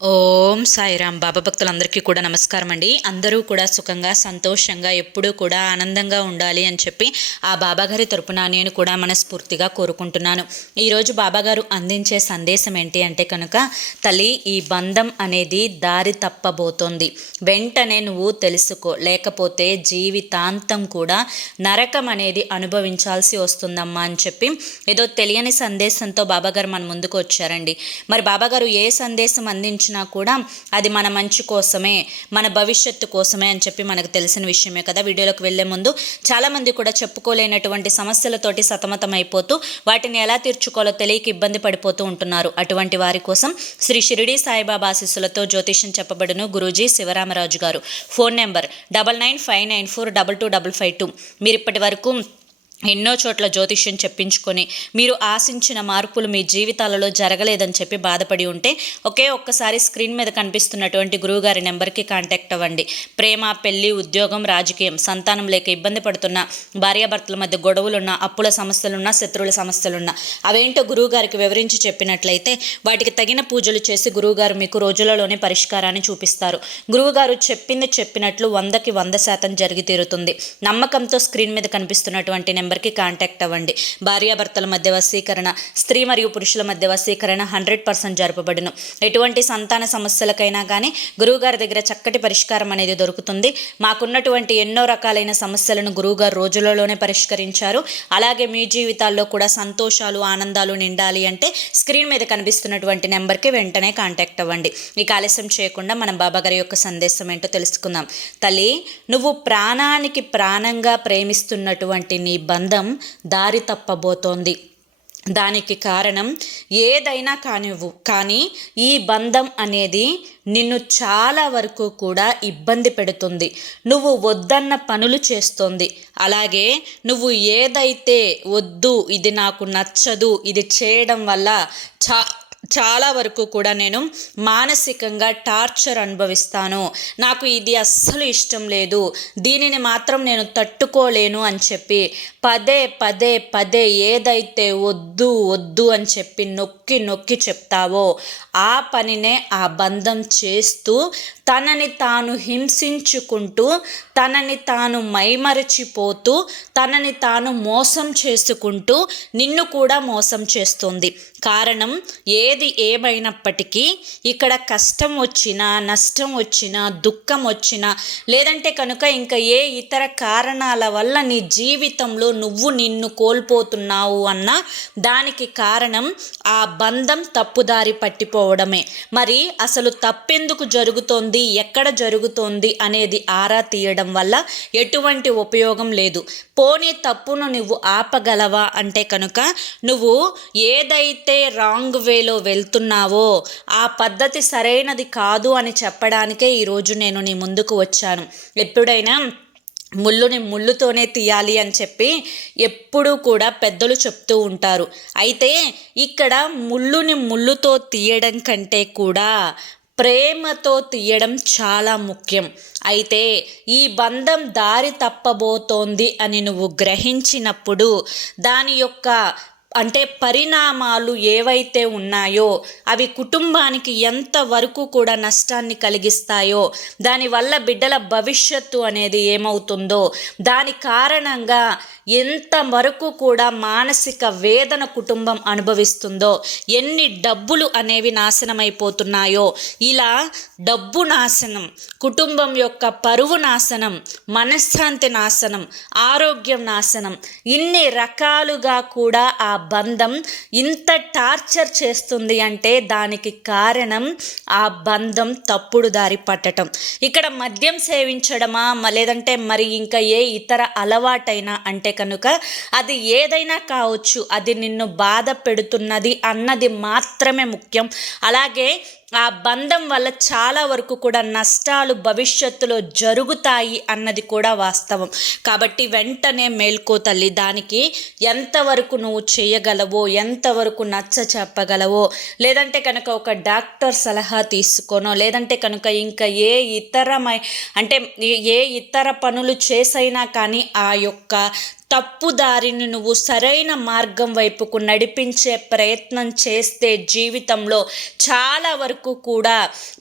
ఓం సాయిరామ్. బాబా భక్తులందరికీ కూడా నమస్కారం అండి. అందరూ కూడా సుఖంగా సంతోషంగా ఎప్పుడూ కూడా ఆనందంగా ఉండాలి అని చెప్పి ఆ బాబాగారి తరపున నేను కూడా మనస్ఫూర్తిగా కోరుకుంటున్నాను. ఈరోజు బాబాగారు అందించే సందేశం ఏంటి అంటే కనుక, తల్లి, ఈ బంధం అనేది దారి తప్పబోతోంది, వెంటనే నువ్వు తెలుసుకో, లేకపోతే జీవితాంతం కూడా నరకం అనేది అనుభవించాల్సి వస్తుందమ్మా అని చెప్పి ఏదో తెలియని సందేశంతో బాబాగారు మన ముందుకు వచ్చారండి. మరి బాబాగారు ఏ సందేశం అందించారు కూడా అది మన మంచి కోసమే, మన భవిష్యత్తు కోసమే అని చెప్పి మనకు తెలిసిన విషయమే కదా. వీడియోలోకి వెళ్లే ముందు చాలామంది కూడా చెప్పుకోలేనటువంటి సమస్యలతోటి సతమతం అయిపోతూ వాటిని ఎలా తీర్చుకోవాలో తెలియక ఇబ్బంది పడిపోతూ ఉంటున్నారు. అటువంటి వారి కోసం శ్రీ షిరిడి సాయిబాబా ఆశీస్సులతో జ్యోతిష్యం చెప్పబడును గురూజీ శివరామరాజు గారు. Phone number 995994225552. మీరు ఇప్పటి వరకు ఎన్నో చోట్ల జ్యోతిష్యం చెప్పించుకొని మీరు ఆశించిన మార్పులు మీ జీవితాలలో జరగలేదని చెప్పి బాధపడి ఉంటే ఒక్కసారి స్క్రీన్ మీద కనిపిస్తున్నటువంటి గురువుగారి నెంబర్కి కాంటాక్ట్ అవ్వండి. ప్రేమ, పెళ్లి, ఉద్యోగం, రాజకీయం, సంతానం లేక ఇబ్బంది పడుతున్న, భార్యాభర్తల మధ్య గొడవలున్నా, అప్పుల సమస్యలున్నా, శత్రువుల సమస్యలున్నా అవేంటో గురువుగారికి వివరించి చెప్పినట్లయితే వాటికి తగిన పూజలు చేసి గురువుగారు మీకు రోజులలోనే పరిష్కారాన్ని చూపిస్తారు. గురువుగారు చెప్పింది చెప్పినట్లు 100కి 100% జరిగి తీరుతుంది. నమ్మకంతో స్క్రీన్ మీద కనిపిస్తున్నటువంటి నెంబర్కి కాంటాక్ట్ అవ్వండి. భార్యాభర్తల మధ్య వశీకరణ, స్త్రీ మరియు పురుషుల మధ్య వశీకరణ 100% జరపబడును. ఎటువంటి సంతాన సమస్యలకైనా కానీ గురువుగారి దగ్గర చక్కటి పరిష్కారం అనేది దొరుకుతుంది. మాకున్నటువంటి ఎన్నో రకాలైన సమస్యలను గురువుగారు రోజులలోనే పరిష్కరించారు. అలాగే మీ జీవితాల్లో కూడా సంతోషాలు, ఆనందాలు నిండాలి అంటే స్క్రీన్ మీద కనిపిస్తున్నటువంటి నెంబర్కి వెంటనే కాంటాక్ట్ అవ్వండి. ఇక ఆలస్యం చేయకుండా మనం బాబాగారి యొక్క సందేశం ఏంటో తెలుసుకుందాం. తల్లి, నువ్వు ప్రాణానికి ప్రాణంగా ప్రేమిస్తున్నటువంటి నీ బంధం దారి తప్పబోతోంది. దానికి కారణం ఏదైనా కానివ్వు, కానీ ఈ బంధం అనేది నిన్ను చాలా వరకు కూడా ఇబ్బంది పెడుతుంది. నువ్వు వద్దన్న పనులు చేస్తోంది. అలాగే నువ్వు ఏదైతే వద్దు, ఇది నాకు నచ్చదు, ఇది చేయడం వల్ల చాలా వరకు కూడా నేను మానసికంగా టార్చర్ అనుభవిస్తాను, నాకు ఇది అస్సలు ఇష్టం లేదు, దీనిని మాత్రం నేను తట్టుకోలేను అని చెప్పి పదే పదే పదే ఏదైతే వద్దు వద్దు అని చెప్పి నొక్కి నొక్కి చెప్తావో ఆ పనినే ఆ బంధం చేస్తూ తనని తాను హింసించుకుంటూ, తనని తాను మైమరచిపోతూ, తనని తాను మోసం చేసుకుంటూ నిన్ను కూడా మోసం చేస్తుంది. కారణం ఏది ఏమైనప్పటికీ ఇక్కడ కష్టం వచ్చినా, నష్టం వచ్చినా, దుఃఖం వచ్చినా, లేదంటే కనుక ఇంకా ఏ ఇతర కారణాల వల్ల నీ జీవితంలో నువ్వు నిన్ను కోల్పోతున్నావు అన్నా దానికి కారణం ఆ బంధం తప్పుదారి పట్టిపోవడమే. మరి అసలు తప్పెందుకు జరుగుతోంది, ఎక్కడ జరుగుతోంది అనేది ఆరా తీయడం వల్ల ఎటువంటి ఉపయోగం లేదు. పోనీ తప్పును నువ్వు ఆపగలవా అంటే కనుక నువ్వు ఏదైతే రాంగ్ వేలో వెళ్తున్నావో ఆ పద్ధతి సరైనది కాదు అని చెప్పడానికే ఈరోజు నేను నీ ముందుకు వచ్చాను. ఎప్పుడైనా ముళ్ళుని ముళ్ళుతోనే తీయాలి అని చెప్పి ఎప్పుడూ కూడా పెద్దలు చెప్తూ ఉంటారు. అయితే ఇక్కడ ముళ్ళుని ముళ్ళుతో తీయడం కంటే కూడా ప్రేమతో తీయడం చాలా ముఖ్యం. అయితే ఈ బంధం దారి తప్పబోతోంది అని నువ్వు గ్రహించినప్పుడు దాని యొక్క పరిణామాలు ఏవైతే ఉన్నాయో అవి కుటుంబానికి ఎంతవరకు కూడా నష్టాన్ని కలిగిస్తాయో, దానివల్ల బిడ్డల భవిష్యత్తు అనేది ఏమవుతుందో, దాని కారణంగా ఎంతవరకు కూడా మానసిక వేదన కుటుంబం అనుభవిస్తుందో, ఎన్ని డబ్బులు అనేవి నాశనమైపోతున్నాయో, ఇలా డబ్బు నాశనం, కుటుంబం యొక్క పరువు నాశనం, మనశ్శాంతి నాశనం, ఆరోగ్యం నాశనం, ఇన్ని రకాలుగా కూడా ఆ బంధం ఇంత టార్చర్ చేస్తుంది అంటే దానికి కారణం ఆ బంధం తప్పుడు దారి పట్టడం. ఇక్కడ మద్యం సేవించడమా, లేదంటే మరి ఇంకా ఏ ఇతర అలవాటైనా అంటే కనుక అది ఏదైనా కావచ్చు, అది నిన్ను బాధ పెడుతున్నది అన్నది మాత్రమే ముఖ్యం. అలాగే ఆ బంధం వల్ల చాలా వరకు కూడా నష్టాలు భవిష్యత్తులో జరుగుతాయి అన్నది కూడా వాస్తవం. కాబట్టి వెంటనే మేల్కో తల్లి. దానికి ఎంతవరకు నువ్వు చేయగలవో, ఎంతవరకు నచ్చ చెప్పగలవో, లేదంటే కనుక ఒక డాక్టర్ సలహా తీసుకోనో, లేదంటే కనుక ఇంకా ఏ ఇతర పనులు చేసైనా కానీ ఆ యొక్క తప్పుదారిని నువ్వు సరైన మార్గం వైపుకు నడిపించే ప్రయత్నం చేస్తే జీవితంలో చాలా వరకు కూడా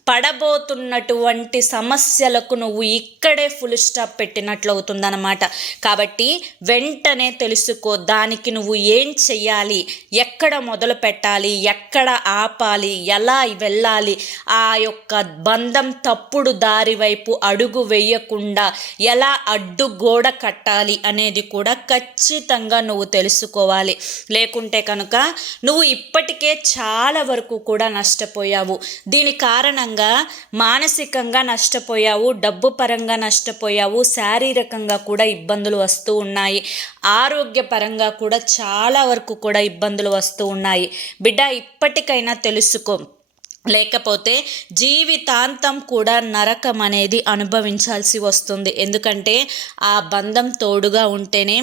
పడబోతున్నటువంటి సమస్యలకు నువ్వు ఇక్కడే ఫుల్ స్టాప్ పెట్టినట్లు అవుతుందన్నమాట. కాబట్టి వెంటనే తెలుసుకో, దానికి నువ్వు ఏం చెయ్యాలి, ఎక్కడ మొదలు పెట్టాలి, ఎక్కడ ఆపాలి, ఎలా వెళ్ళాలి, ఆ యొక్క బంధం తప్పుడు దారి వైపు అడుగు వేయకుండా ఎలా అడ్డుగోడ కట్టాలి అనేది కూడా ఖచ్చితంగా నువ్వు తెలుసుకోవాలి. లేకుంటే కనుక నువ్వు ఇప్పటికే చాలా వరకు కూడా నష్టపోయావు. దీని కారణంగా మానసికంగా నష్టపోయావు, డబ్బు పరంగా నష్టపోయావు, శారీరకంగా కూడా ఇబ్బందులు వస్తూ ఉన్నాయి, ఆరోగ్యపరంగా కూడా చాలా వరకు కూడా ఇబ్బందులు వస్తూ ఉన్నాయి. బిడ్డ, ఇప్పటికైనా తెలుసుకో, లేకపోతే జీవితాంతం కూడా నరకం అనేది అనుభవించాల్సి వస్తుంది. ఎందుకంటే ఆ బంధం తోడుగా ఉంటేనే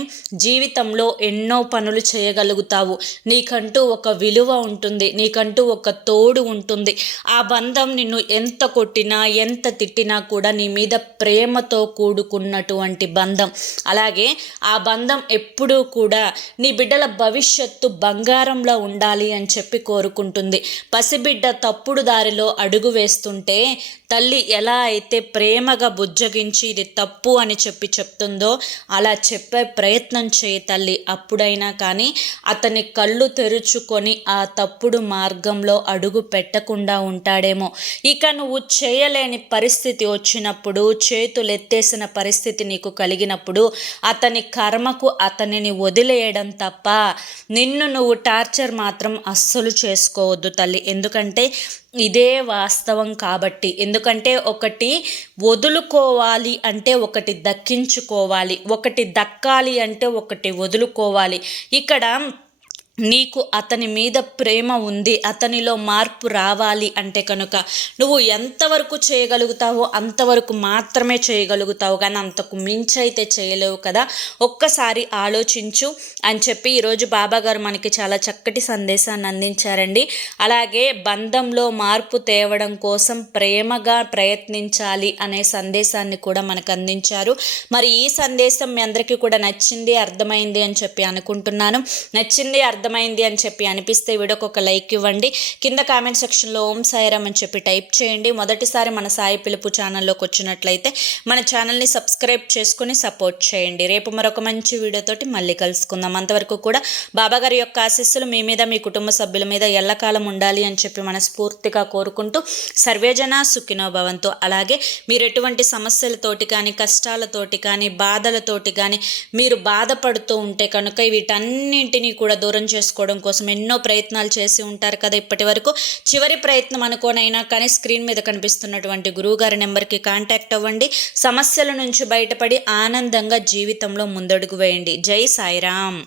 జీవితంలో ఎన్నో పనులు చేయగలుగుతావు. నీకంటూ ఒక విలువ ఉంటుంది, నీకంటూ ఒక తోడు ఉంటుంది. ఆ బంధం నిన్ను ఎంత కొట్టినా ఎంత తిట్టినా కూడా నీ మీద ప్రేమతో కూడుకున్నటువంటి బంధం. అలాగే ఆ బంధం ఎప్పుడూ కూడా నీ బిడ్డల భవిష్యత్తు బంగారంలో ఉండాలి అని చెప్పి కోరుకుంటుంది. పసిబిడ్డ తప్పుడు దారిలో అడుగు వేస్తుంటే తల్లి ఎలా అయితే ప్రేమగా బుజ్జగించి ఇది తప్పు అని చెప్తుందో అలా చెప్పే ప్రయత్నం చేయి తల్లి. అప్పుడైనా కానీ అతని కళ్ళు తెరుచుకొని ఆ తప్పుడు మార్గంలో అడుగు పెట్టకుండా ఉంటాడేమో. ఇక నువ్వు చేయలేని పరిస్థితి వచ్చినప్పుడు, చేతులెత్తేసిన పరిస్థితి నీకు కలిగినప్పుడు అతని కర్మకు అతనిని వదిలేయడం తప్ప నిన్ను నువ్వు టార్చర్ మాత్రం అస్సలు చేసుకోవద్దు తల్లి. ఎందుకంటే ఇదే వాస్తవం కాబట్టి. ఎందుకంటే ఒకటి వదులుకోవాలి అంటే ఒకటి దక్కించుకోవాలి, ఒకటి దక్కాలి అంటే ఒకటి వదులుకోవాలి. ఇక్కడ నీకు అతని మీద ప్రేమ ఉంది, అతనిలో మార్పు రావాలి అంటే కనుక నువ్వు ఎంతవరకు చేయగలుగుతావో అంతవరకు మాత్రమే చేయగలుగుతావు, కానీ అంతకు మించి అయితే చేయలేవు కదా. ఒక్కసారి ఆలోచించు అని చెప్పి ఈరోజు బాబాగారు మనకి చాలా చక్కటి సందేశాన్ని అందించారండి. అలాగే బంధంలో మార్పు తేవడం కోసం ప్రేమగా ప్రయత్నించాలి అనే సందేశాన్ని కూడా మనకు అందించారు. మరి ఈ సందేశం మీ అందరికీ కూడా నచ్చింది, అర్థమైంది అని చెప్పి అనుకుంటున్నాను. నచ్చింది, అర్థమైంది అని చెప్పి అనిపిస్తే వీడియోకి ఒక లైక్ ఇవ్వండి. కింద కామెంట్ సెక్షన్లో ఓం సాయిరామ్ అని చెప్పి టైప్ చేయండి. మొదటిసారి మన సాయి పిలుపు ఛానల్లోకి వచ్చినట్లయితే మన ఛానల్ని సబ్స్క్రైబ్ చేసుకుని సపోర్ట్ చేయండి. రేపు మరొక మంచి వీడియోతోటి మళ్ళీ కలుసుకుందాం. అంతవరకు కూడా బాబాగారి యొక్క ఆశీస్సులు మీ మీద, మీ కుటుంబ సభ్యుల మీద ఎల్లకాలం ఉండాలి అని చెప్పి మనస్ఫూర్తిగా కోరుకుంటూ సర్వేజన సుఖినో భవంతు. అలాగే మీరు ఎటువంటి సమస్యలతోటి కానీ, కష్టాలతోటి కానీ, బాధలతోటి కానీ మీరు బాధపడుతూ ఉంటే కనుక వీటన్నింటినీ కూడా దూరం చేసుకోవడం కోసం ఎన్నో ప్రయత్నాలు చేసి ఉంటారు కదా ఇప్పటి వరకు. చివరి ప్రయత్నం అనుకోనైనా కానీ స్క్రీన్ మీద కనిపిస్తున్నటువంటి గురువుగారి నెంబర్కి కాంటాక్ట్ అవ్వండి. సమస్యల నుంచి బయటపడి ఆనందంగా జీవితంలో ముందడుగు వేయండి. జై సాయిరామ్.